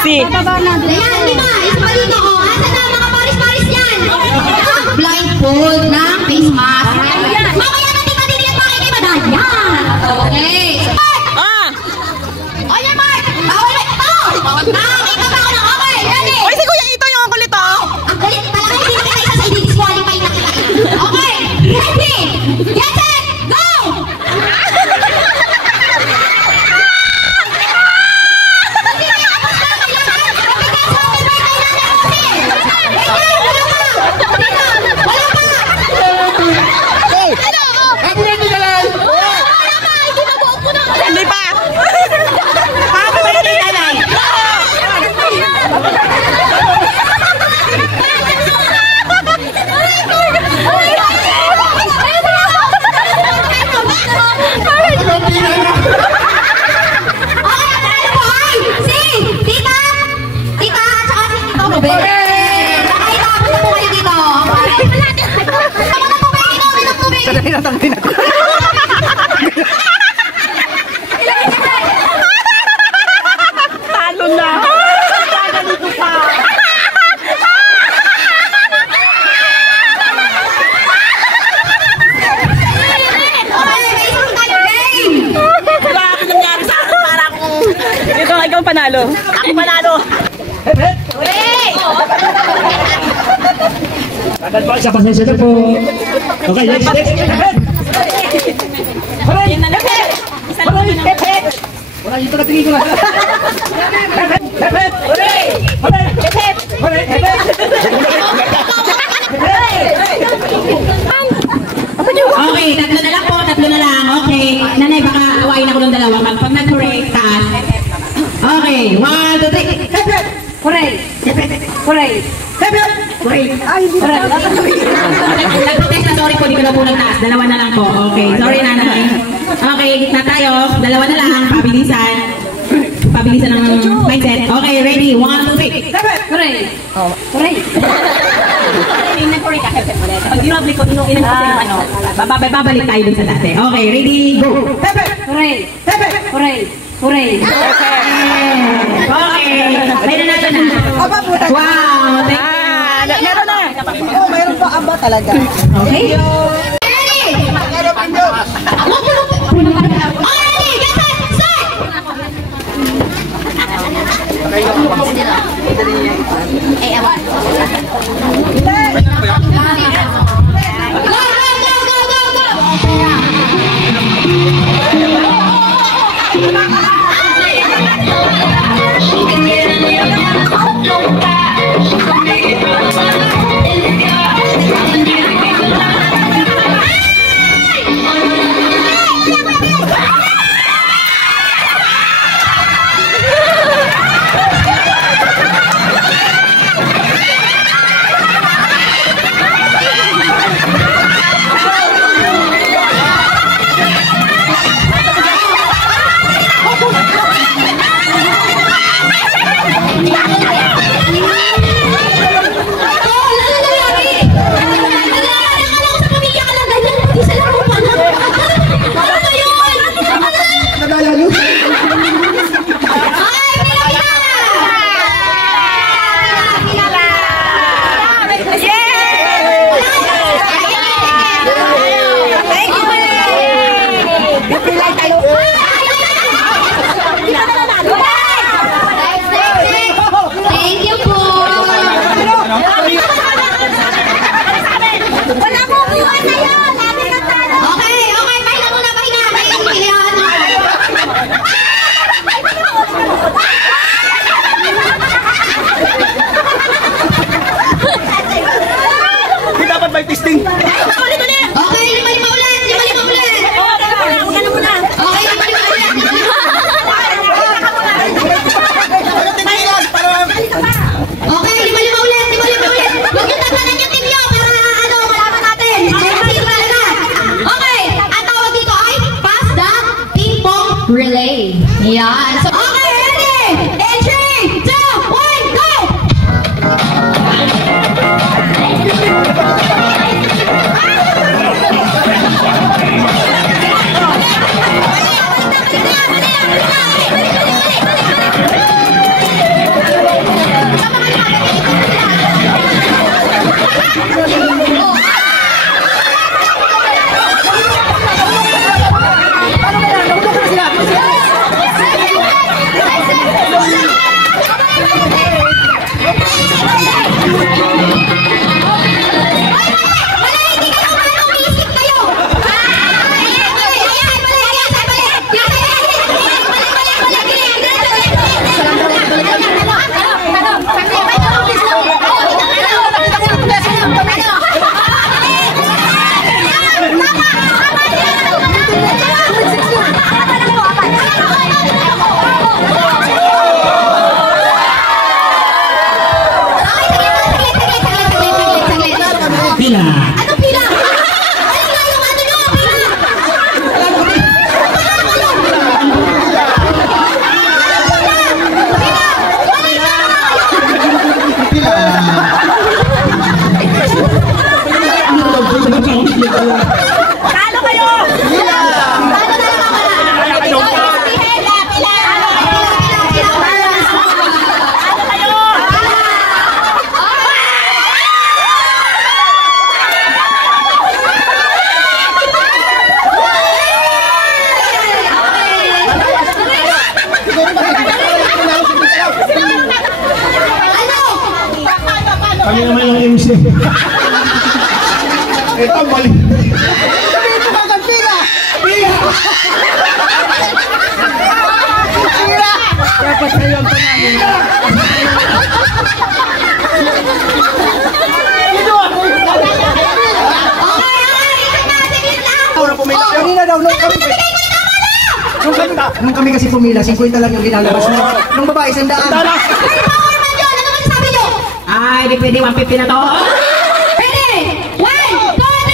easy. Ayan, lima. Isa pa dito. Asa na mga paris-paris yan? Blindfold ng face mask. Mamaya natin matitiyan mga ikimadaya. Okay. Oye, Mark! Bawal na ito! Ikot ako ng okay. Ready? Uy, si Kuya Ito yung ang kulit, oh. Ang galit talaga. Hindi na kita isa sa i-disqualify na kita. Okay. Ready? Get set! Go! Hindi pa. Talo na. Ikaw panalo. Ako panalo. Agad po, isa pasensya na po. Okay, next. Horay! Wala, ito na tingin ko na. Okay, tatlo na lang po, tatlo na lang. Okay, nanay, baka awain ako ng dalawa. Pag nag-correct, taas. Okay, 1, 2, 3. Hooray! Ay, hindi na. Nag-protest na, sorry po, di ko na po nagtaas. Dalawa na lang po. Okay, sorry nanay. Okay, na tayo. Dalawa na lang. Pabilisan. Pabilisan ng mindset. Okay, ready? 1, 2, 3. Hooray! Nag-correct ka, Pep ulit. Pag dinobli ko, inuinan ko sila ano. Babalik tayo dun sa dati. Okay, ready? Go! Hooray! Okay. Mayroon na ito na. Wow! Meron na. Oh, mayroon pa aba talaga. Okay? relay. Yan. So, okay, ready? In 3, 2, 1, go! Kami naman yung MC. Ito, mali. Sabihin mo kagad, pila! Pila! Pila! Dapat kayo ang pangalan. Kanina daw, nung kami kasi pumila, 50 lang yung ginalabas mo. Nung babae, 100. Ay, di pwede 150 na to. Ready? 1, 1.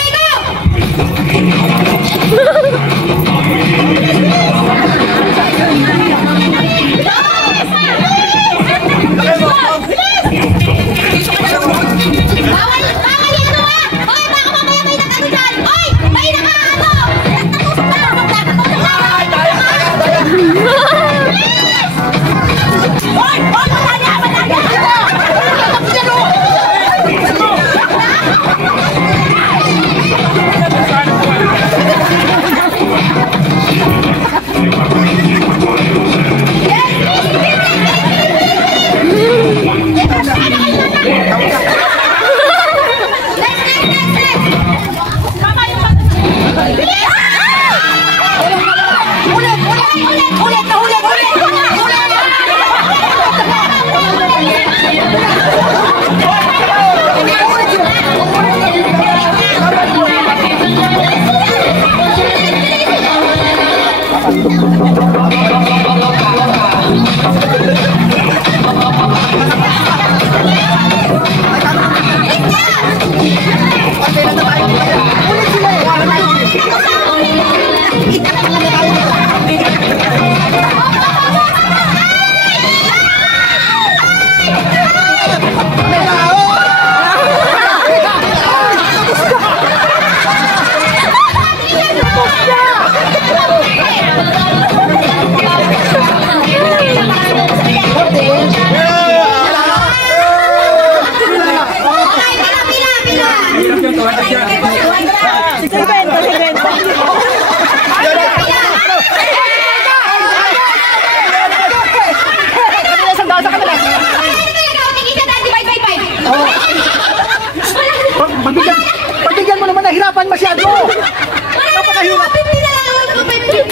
Pagbigyan mo naman, nahirapan masyado. Napakahirap.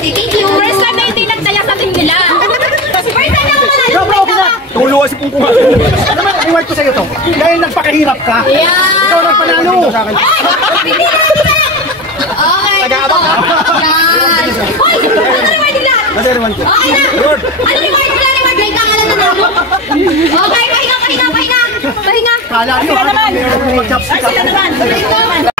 Thank you. First time na hindi nagtaya sa team nila. First time na manalo. Okay na. Tuluwa si Pungkungan. Naman, reward ko sa'yo to. Dahil nagpakahirap ka. Yeah. Ikaw nang panalo. Hindi na. Okay. Nag-aabang ka. Yan. Hoy, ano reward nila? Ano reward ko? Okay na. Ano reward? Wala reward. May kaka na nanalo. Okay, pahinga. Pahinga. Kala nyo, Sila naman. mag-chopstick Sila naman. Sila naman.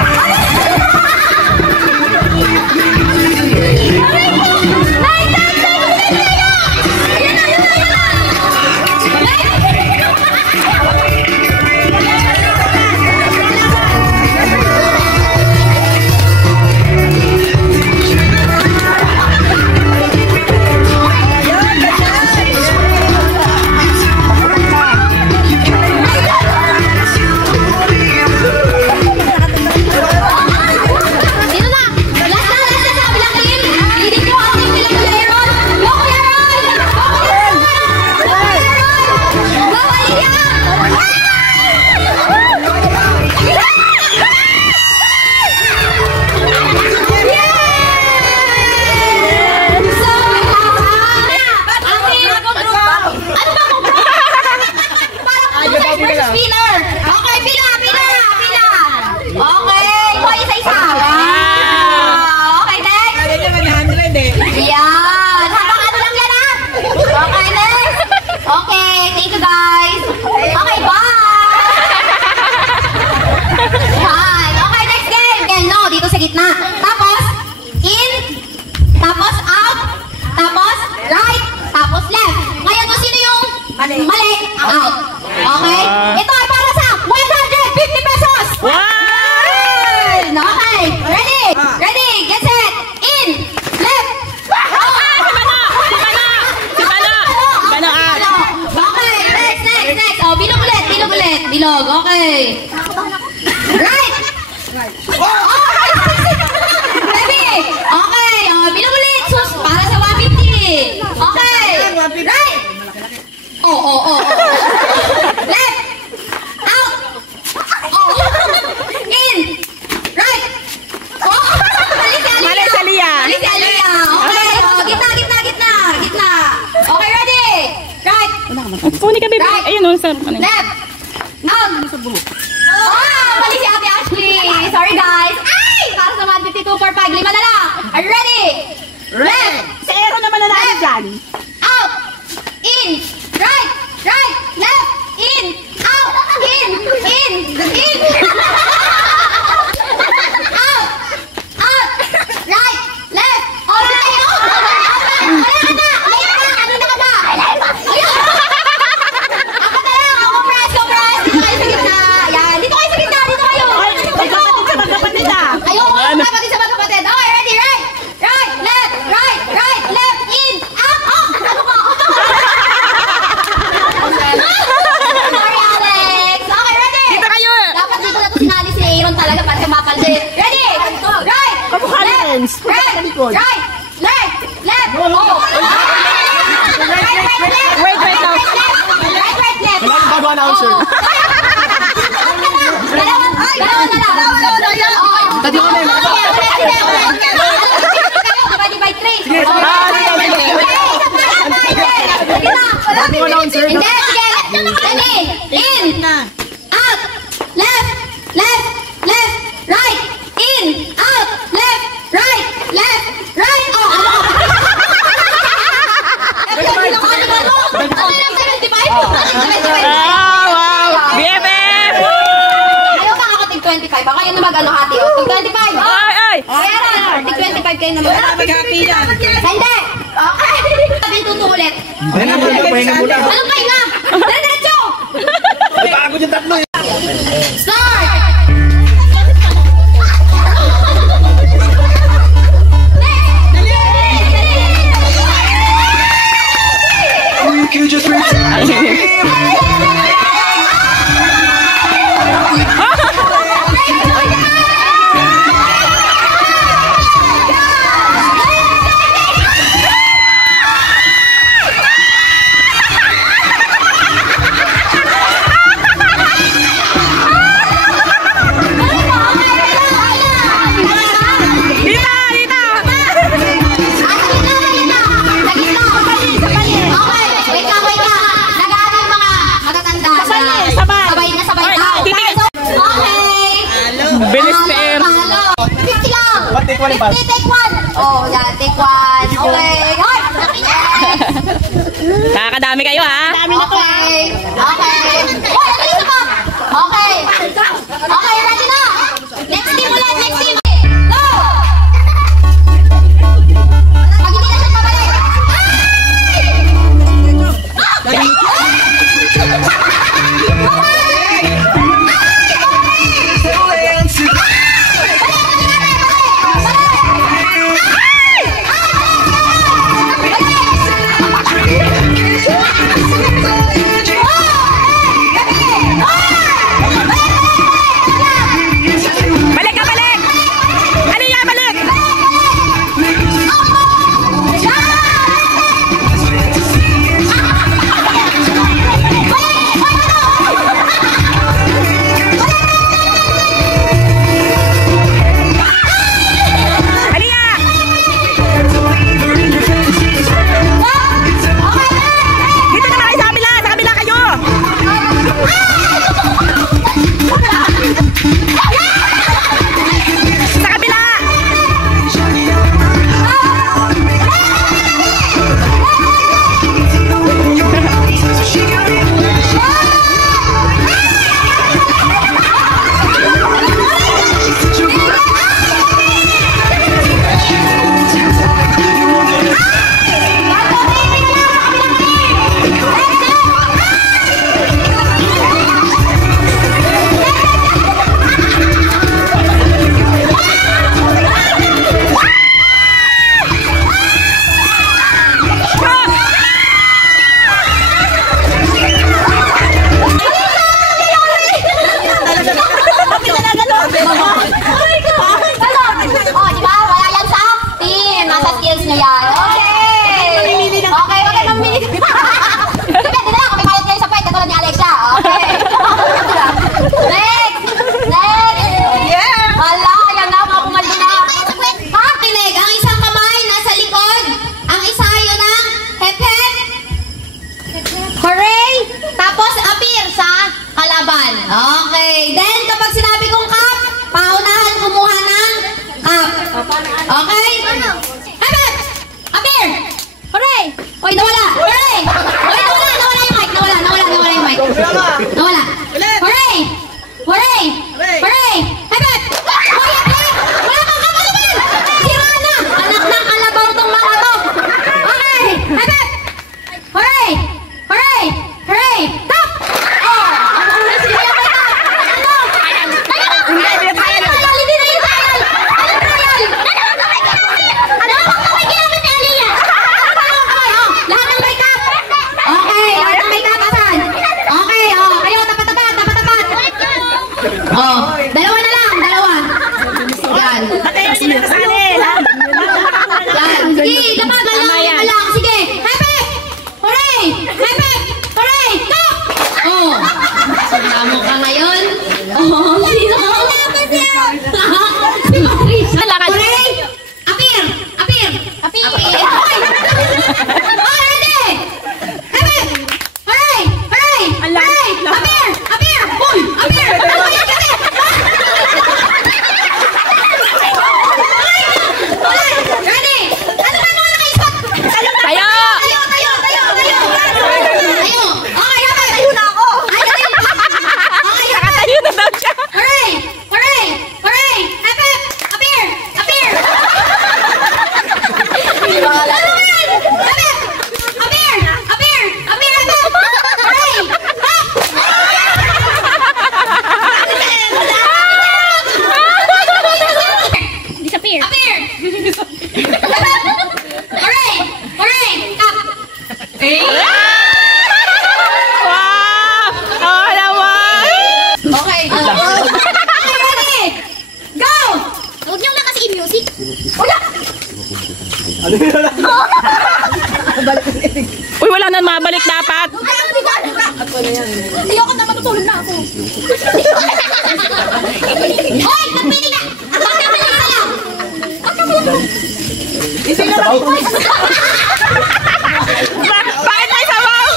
Mali. Out. Okay? Ito ay para sa 150 pesos. Wow! Okay. Ready? Ready? Get set. In. Left. Okay. Next. Oh, bilog ulit. Bilog. Okay. Right. Ready? Okay. Oh, bilog ulit. Sus, para sa 150. Okay. Right. Oh. Left. Out. Puni ka, baby. Right. Ayun, oh, sa ano. Left. Out. Ah, mali si Ate Ashley. Sorry, guys. Ay! Para sa 1, 52, 4, 5. 5 na lang. Are you ready? Left. Si Aaron naman na natin dyan. Out. In. Right. Right. Left. In. Out. In. In. In. Out. Out. Right. Left. All tayo. Ayan na. Ayan na. Kanina ka ba? Ayan. Ako na lang. Ako press. Go press. Dito kayo sa gitna. Ayan. Dito kayo sa gitna. Dito kayo. Magkapatid sa magkapatid ah. Ayoko. Kapatid sa magkapatid. Okay, ready? Right. Right. Left. Right. Right. Left. In. Out. Out. Ano ka? Sorry, Alex. Okay, ready? Dito kayo. Dapat dito na to sinali si Aaron talaga para kumapal din. Ready? Right. Kamukha ni Left. Renz. Right. Sa likod. Right. Left. Left. Oh. Right, right, left. Wait, wait, no. Right, right, left. Kailangan bago announcer. Oo. Dalawa na lang. Tadi ko na yun. Divide by 3. Sige, sige. Dati ko announcer. Hindi, sige. Ready. In. Out. Left. Left. Left. Right. In. Out. Left. Right. Left. Right. Oh. Wow! BFF! Ayaw ka ako tig 25. Baka yun na mag-ano hati. Tig 25. Ay, ay! Kaya na. Tig 25 kayo naman. Hindi. Okay. Sabi tuto ulit. Pahinga muna, pahinga muna. Anong pahinga? Diretso. Bago yung tatlo eh. Start. You just Bilis na air. Take one pass. Take one. Oh, yeah, take one. Okay. Hoy! Nakakadami kayo, ha? Okay. Okay. Hoy, ano dito pa? Okay. Okay, ready na. Next team ulit, next team. Go! Pag hindi na siya pabalik. Balik ka, balik! Ano yan, balik? Halika! Dito naman kayo sa kabila! Sa kabila kayo! Sa kabila! Oh, di ba? Wala yan sa team. Nasa skills niya yan. Okay. Okay, okay, mamili. Depende na lang kung may bayad kayo sa fight. Katulad ni Alexa. Okay. Next. Next. Yeah. Hala, yan na. Mga pumaldo na. Pakilig. Ang isang kamay nasa likod. Ang isa yun ang hep-hep. Hooray. Uy, wala na mabalik dapat. Ayoko na, matutulog na ako. Hoy, nagpili na! Bakit tayo sabaw?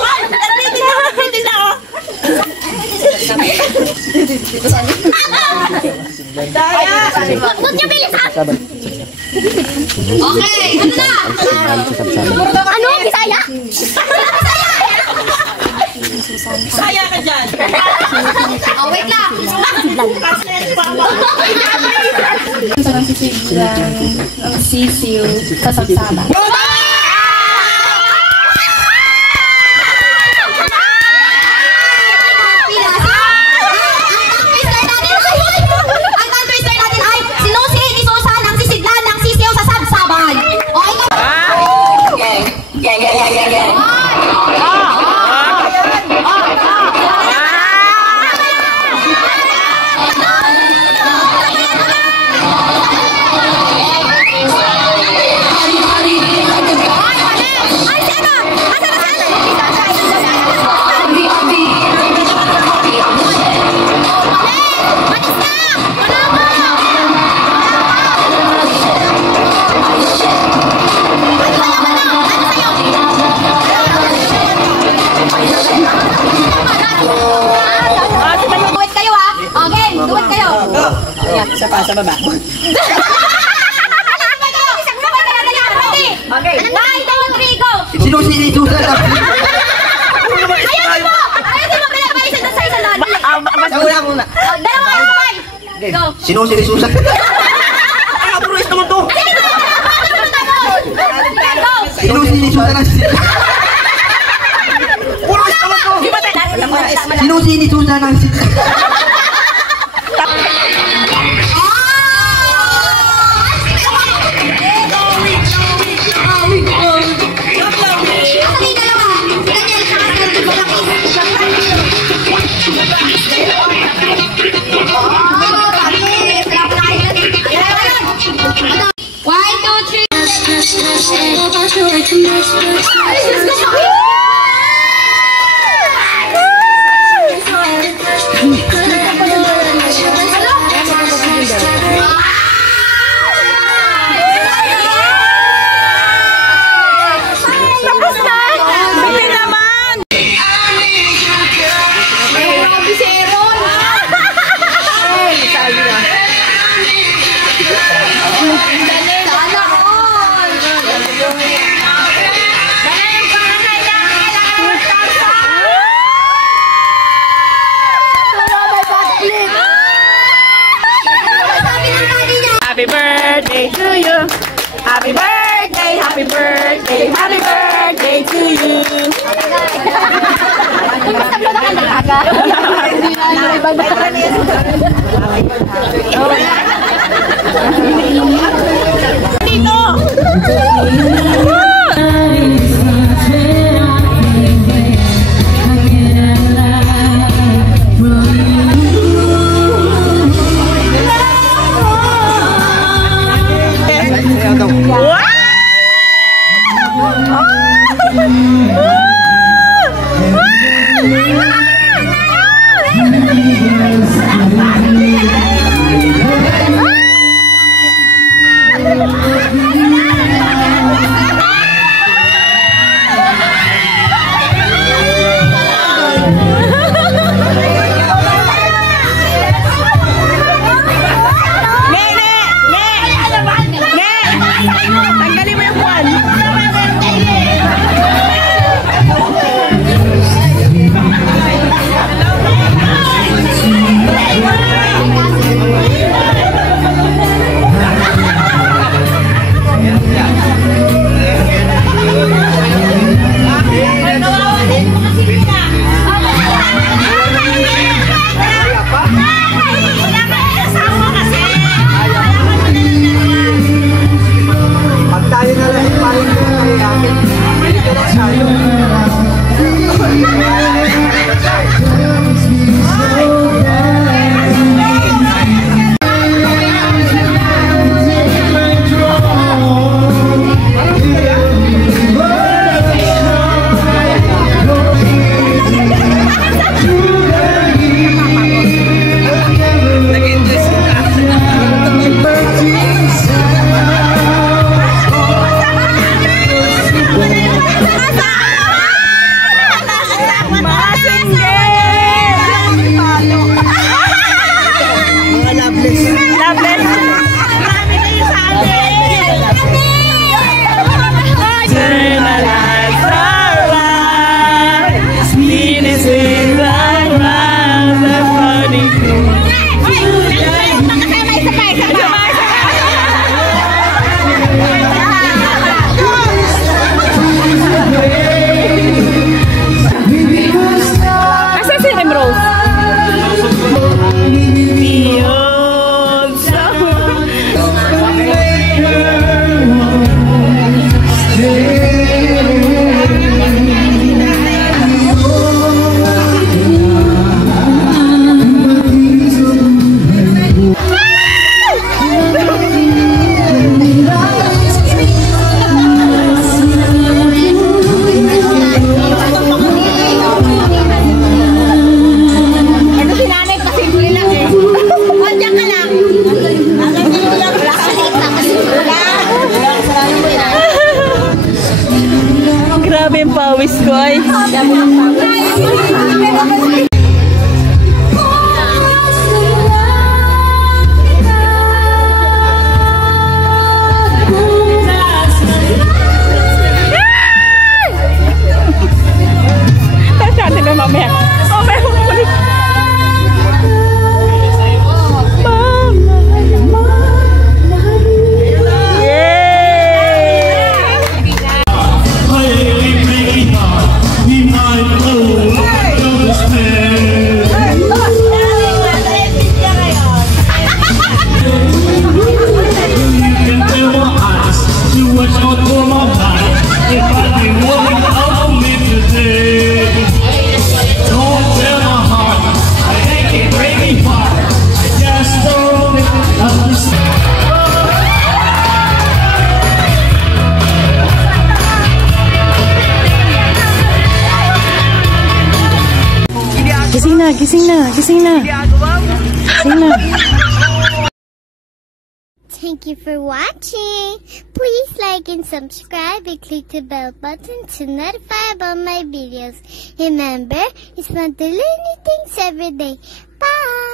Nagpili na ako. Huwag niyo bilisan! Okay, ano na? Ano? Bisaya? Saya ka dyan. Oh, wait lang. Sa nasisiglan ng sisiw sa sagsama. Ang twister natin ay sinusi ni Susan ang sisiglan ng sisiw sa sabsaban. Okay ka? Duwit kayo ha. Okay, duwit kayo. Isa pa, sa baba. Okay. 1, 2, 3, go! Sinusi ni Susan. Ayun mo! Ayun mo! Isa doon sa isa doon. Wala muna. Dalawa kayo kamay. Go! Sinusi ni Susan. Ah, pruwes naman to. Go! Sinusi ni Susan. Pruwes naman to. Sinusi ni Susan. Happy birthday to you. Happy birthday, happy birthday, happy birthday to you. Tanggalin mo yung kwan. Pag tayo na lang yung paling ko ay akin. Bili ka lang tayo. Koy. Natin na mamaya. Mamaya ulit. Gising na. Gising na. Thank you for watching. Please like and subscribe and click the bell button to notify about my videos. Remember, it's fun to learn new things every day. Bye!